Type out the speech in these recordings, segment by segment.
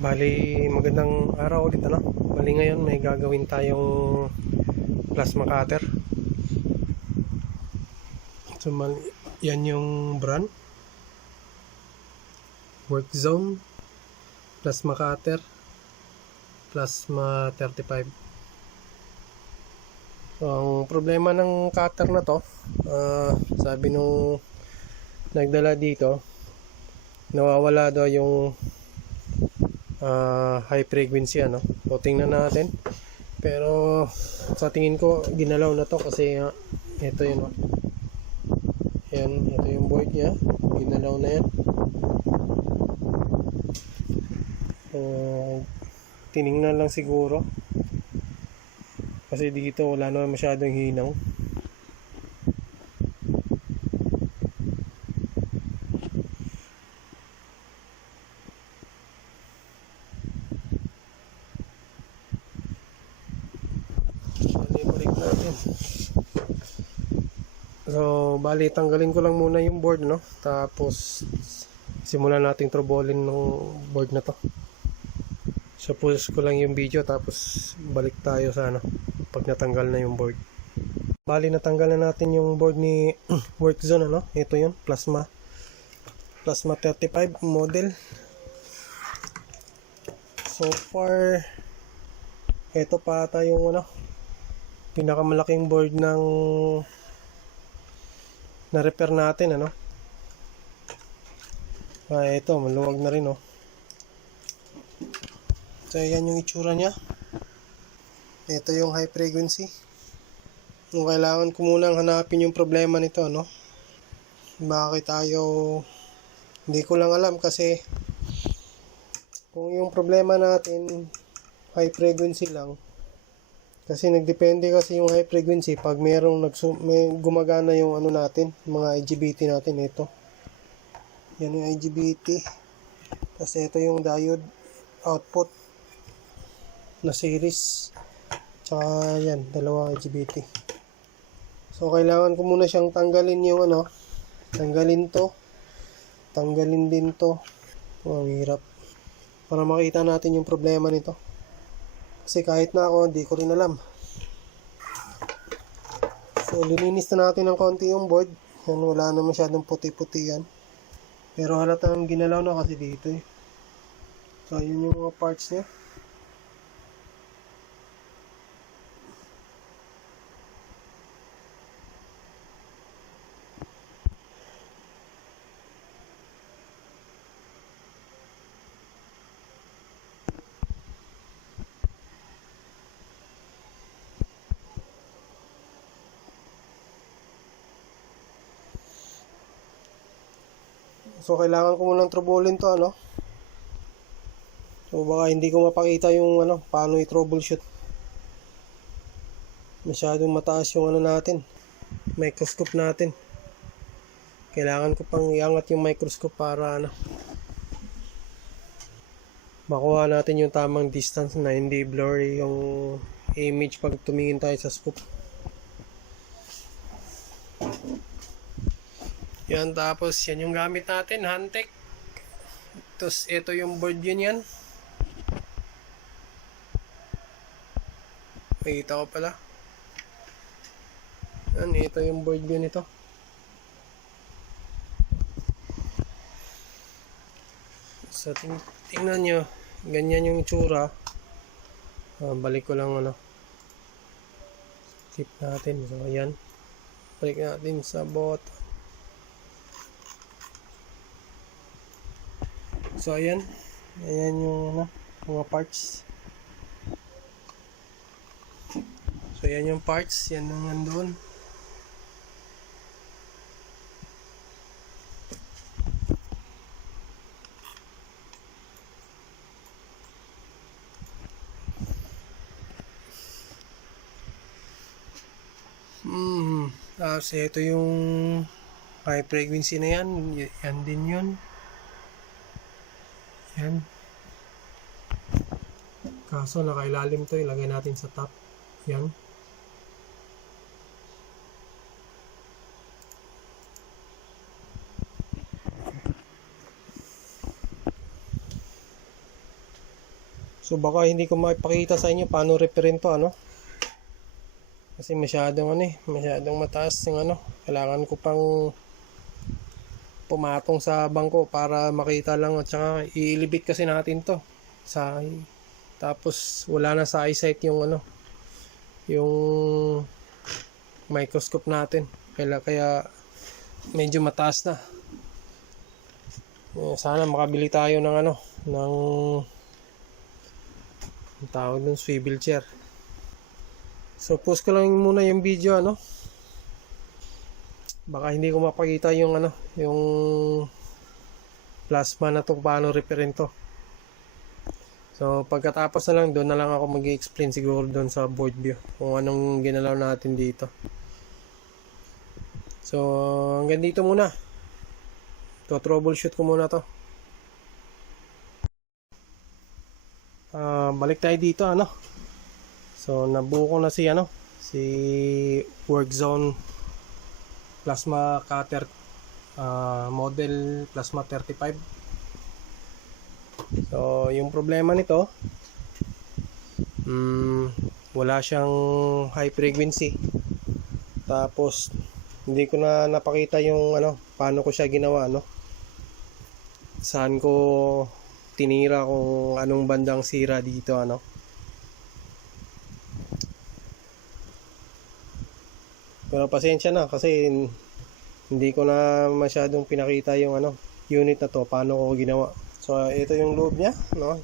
Bali, magandang araw ulit ano. Bali ngayon may gagawin tayong plasma cutter. So, yan yung brand. Work Zone Plasma Cutter Plasma 35. So, ang problema ng cutter na to, sabi nung nagdala dito, nawawala daw yung high frequency ano. So tingnan natin, pero sa tingin ko ginalaw na to kasi ito yun oh. Yan, ito yung board nya, ginalaw na yan. Tiningnan lang siguro kasi dito wala naman masyadong hinaw. Balik natin. So, bali tanggalin ko lang muna yung board no. Tapos simulan nating trobolin ng board na to. So, pause ko lang yung video tapos balik tayo sa ano pag natanggal na yung board. Bali natanggal na natin yung board ni Work Zone ano. Ito yun, Plasma 35 model. So far ito pa ata yung ano pinakamalaking board ng na-repair natin ano. Ito maluwag na rin oh. So yan yung itsura nya. Ito yung high frequency. So, kailangan ko munang hanapin yung problema nito no. Bakit tayo, hindi ko lang alam kasi kung yung problema natin high frequency lang, kasi nagdepende kasi yung high frequency pag may gumagana yung ano natin, mga IGBT natin. Ito yan yung IGBT, kasi ito yung diode output na series, tsaka yan dalawang IGBT. So kailangan ko muna siyang tanggalin yung ano, tanggalin to, tanggalin din to. Ang hirap para makita natin yung problema nito. Kasi kahit na ako, hindi ko rin alam. So, lininis na natin ng konti yung board. Yan, wala na masyadong puti-puti yan. Pero halatang ginalaw na kasi dito eh. So, yun yung mga parts niya. So, kailangan ko munang trobolin to, ano. So, baka hindi ko mapakita yung, ano, paano i-troubleshoot. Masyadong mataas yung, ano natin, microscope natin. Kailangan ko pang iangat yung microscope para, ano, makuha natin yung tamang distance na hindi blurry yung image pag tumingin tayo sa scope. Yan, tapos yan yung gamit natin, Hantek. Tapos ito yung board yun yan. Makita ko pala. Yan, ito yung board yun ito. So tingnan nyo, ganyan yung itsura. Balik ko lang ano. Tip natin. So ayan. Balik natin sa bottom. So ayan, ayan yung mga parts. So ayan yung parts, yan yung nandun. Tapos ito yung high frequency na yan, yan din yun. Yan. Kaso nakailalim to, ilagay natin sa top. Yan. So baka hindi ko maipakita sa inyo paano reparin to, ano. Kasi masyadong mataas yung ano. Kailangan ko pang pumatong sa bangko para makita lang, at saka iilibit kasi natin to sa, tapos wala na sa eyesight yung ano, yung microscope natin, kaya medyo mataas na. Sana makabili tayo ng ano, ng tawag ng swivel chair. So post ko lang muna yung video, ano. Baka hindi ko mapakita yung ano, yung plasma na to, paano reparin to. So pagkatapos na lang, doon na lang ako mag-i-explain siguro doon sa board view kung anong ginalaw natin dito. So hanggang dito muna. To troubleshoot ko muna to. Balik tayo dito, ano. So nabuo ko na si ano, si Workzone plasma cutter, model plasma 35. So yung problema nito, wala siyang high frequency. Tapos hindi ko na napakita yung ano, paano ko siya ginawa, ano, saan ko tinira, kung anong bandang sira dito, ano. Pero pasensya na kasi hindi ko na masyadong pinakita yung ano, unit na to, paano ko ginawa. So ito yung loob niya, no.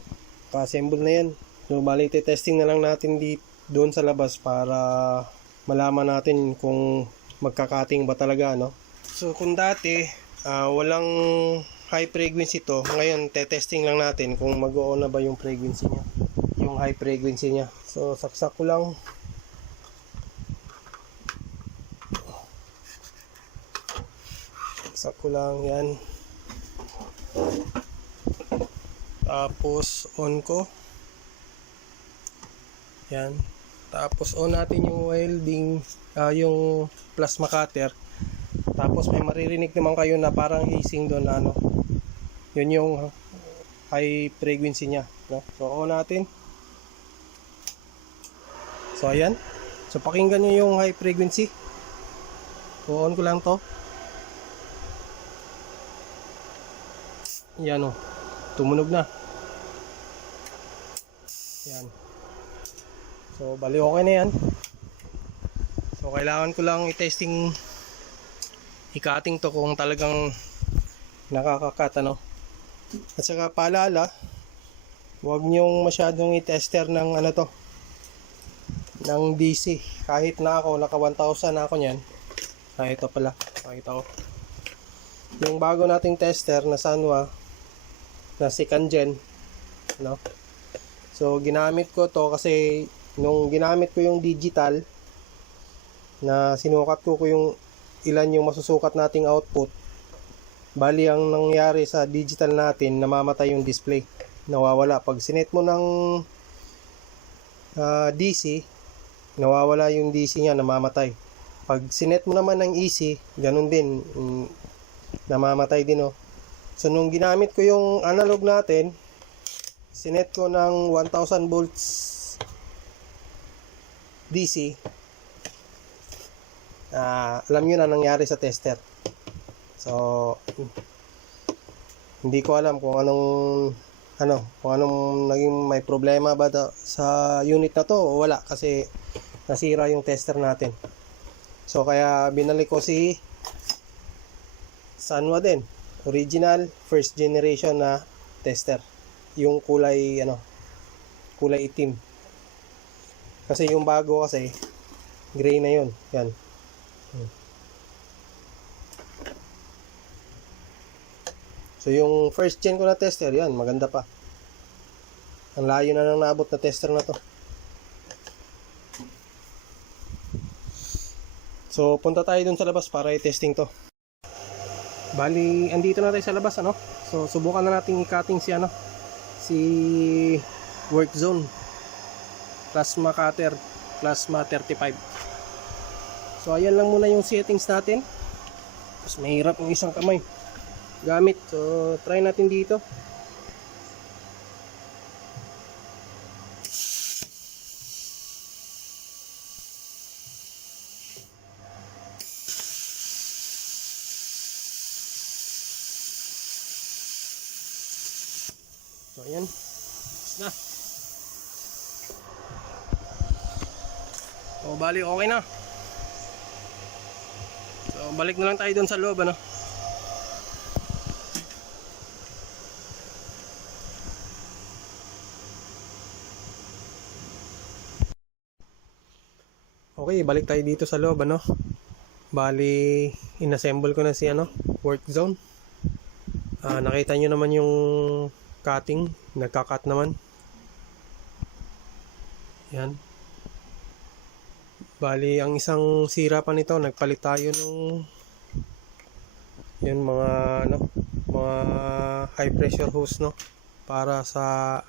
Pa-assemble na yan. So bali testing na lang natin doon sa labas para malaman natin kung magkakating ba talaga, no. So kung dati walang high frequency to, ngayon testing lang natin kung mag-o-on na ba yung frequency niya, yung high frequency niya. So saksak ko lang. Saksak ko lang yan. Tapos on ko. Yan. Tapos on natin yung welding, yung plasma cutter. Tapos may maririnig naman kayo na parang hissing doon, ano. Yun yung high frequency niya, no? So on natin. So ayan. So pakinggan niyo yung high frequency. So on ko lang to. Yan, oh. Tumunog na. Yan. So bali okay na yan. So kailangan ko lang i-testing, i-cutting to kung talagang nakaka-cut, ano. At saka paalala, huwag nyong masyadong i-tester ng ano to, ng DC. Kahit na ako, naka 1,000 na ako nyan. Ito pala, pakita ko. Yung bago nating tester na Sanwa, na second gen, no? So ginamit ko to kasi nung ginamit ko yung digital, na sinukat ko yung ilan yung masusukat nating output, bali ang nangyari sa digital natin, namamatay yung display, nawawala. Pag sinet mo ng DC, nawawala yung DC nya, namamatay. Pag sinet mo naman ng AC, ganun din, namamatay din, oh. So nung ginamit ko yung analog natin, sinet ko ng 1000 volts DC, alam nyo na nangyari sa tester. So hindi ko alam kung anong naging may problema ba sa unit na to o wala, kasi nasira yung tester natin. So kaya binalik ko si Sanwa din, original first generation na tester, yung kulay kulay itim, kasi yung bago kasi gray na yun. Yan. So yung first gen ko na tester, yan, maganda pa. Ang layo na nang naabot na tester na to. So punta tayo dun sa labas para i-testing to. Bali, andito na tayo sa labas, ano. So subukan na natin i-cutting si Workzone plasma cutter plasma 35. So ayan lang muna yung settings natin. Mas mahirap yung isang kamay gamit. So try natin dito. So ayan. Na. So bali okay na. So balik na lang tayo doon sa loob ano. Okay, balik tayo dito sa loob ano. Bali inassemble ko na si ano, work zone. Nakita nyo naman yung cutting, nagka-cut naman. Yan. Bali ang isang sira pa nito, nagpalit tayo nung yun mga ano, mga high pressure hose no para sa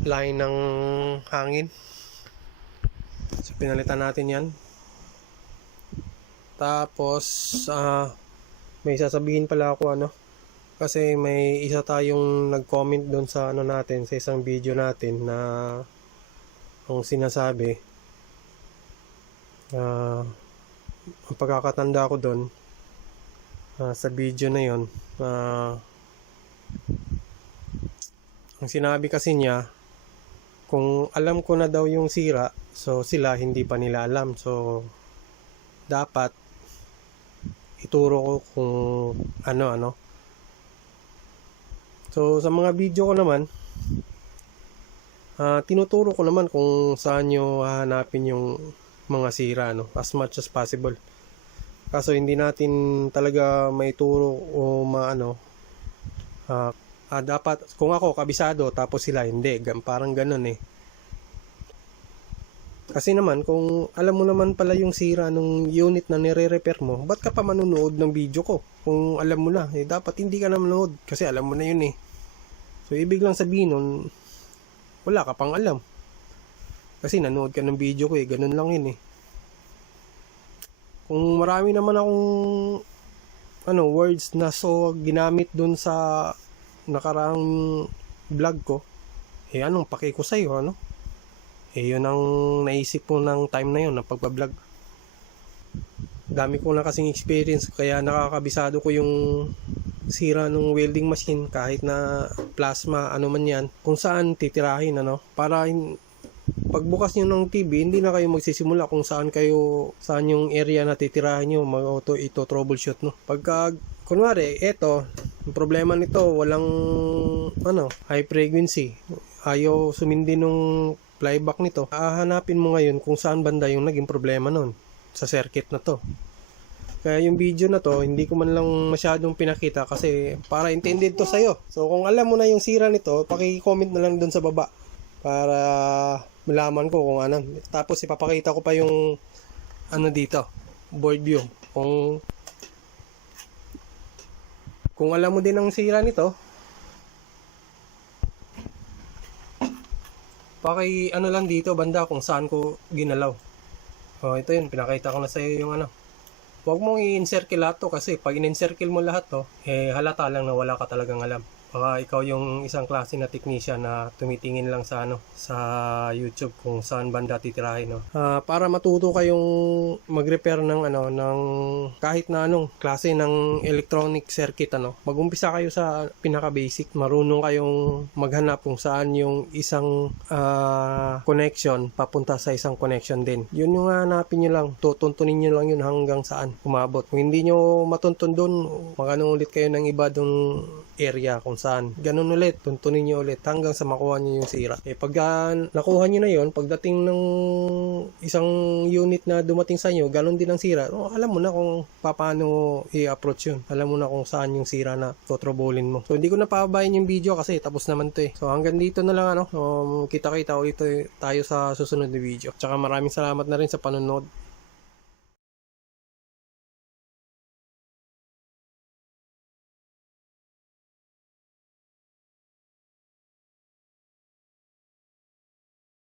line ng hangin. So pinalitan natin yan. Tapos may sasabihin pala ako ano, kasi may isa tayong nag-comment doon sa ano natin, sa isang video natin na ang sinasabi ang pagkakatanda ko doon sa video na yon, ang sinabi kasi niya, kung alam ko na daw yung sira, so sila hindi pa nila alam, so dapat ituro ko kung ano. So sa mga video ko naman, tinuturo ko naman kung saan nyo hahanapin yung mga sira no, as much as possible. Kaso hindi natin talaga maituro o maano, dapat kung ako kabisado tapos sila hindi, parang ganun eh. Kasi naman kung alam mo naman pala yung sira ng unit na nire-repair mo, ba't ka pa manunood ng video ko? Kung alam mo na, dapat hindi ka na manood kasi alam mo na yun eh. So ibig lang sabihin nun, wala ka pang alam. Kasi nanood ka ng video ko eh, ganun lang yun eh. Kung marami naman akong words na so ginamit dun sa nakaraang vlog ko, anong paki ko sa'yo ano? Yun ang naisip ko ng time na yun, ng pagbablog. Dami ko na kasing experience, kaya nakakabisado ko yung sira ng welding machine, kahit na plasma, ano man yan, kung saan titirahin, ano, para pagbukas nyo ng TV, hindi na kayo magsisimula kung saan yung area na titirahin nyo, ito troubleshoot, no. Pagka, kunwari, eto, yung problema nito, walang, high frequency, ayaw sumindi nung flyback nito, hahanapin mo ngayon kung saan banda yung naging problema nun sa circuit na to. Kaya yung video na to, hindi ko man lang masyadong pinakita kasi para intended to sa'yo. So kung alam mo na yung sira nito, paki-comment na lang dun sa baba para malaman ko kung ano. Tapos ipapakita ko pa yung dito, board view. Kung alam mo din ang sira nito, lang dito banda kung saan ko ginalaw. Ito yun, pinakita ko na sa iyo yung Huwag mong i-encircle lahat to kasi pag in-encircle mo lahat to, halata lang na wala ka talagang alam. Baka ikaw yung isang klase na technician na tumitingin lang sa sa YouTube kung saan banda titirahin, no. Para matuto kayong mag-repair ng ng kahit na anong klase ng electronic circuit, Mag-umpisa kayo sa pinaka-basic, marunong kayong maghanap kung saan yung isang connection papunta sa isang connection din. Yun yung hanapin niyo lang. Tutuntunin niyo lang yun hanggang saan umabot. Kung hindi niyo matuntun doon, magano ulit kayo ng iba dong area kung saan. Ganun ulit, tuntunin nyo ulit hanggang sa makuha nyo yung sira. Pag nakuha nyo na yun, pagdating ng isang unit na dumating sa inyo, ganun din ang sira. Alam mo na kung paano i-approach yun. Alam mo na kung saan yung sira na tutrobulin mo. So hindi ko na pababayin yung video kasi tapos naman to eh. So hanggang dito na lang kita-kita ulit tayo sa susunod na video. Tsaka maraming salamat na rin sa panonood.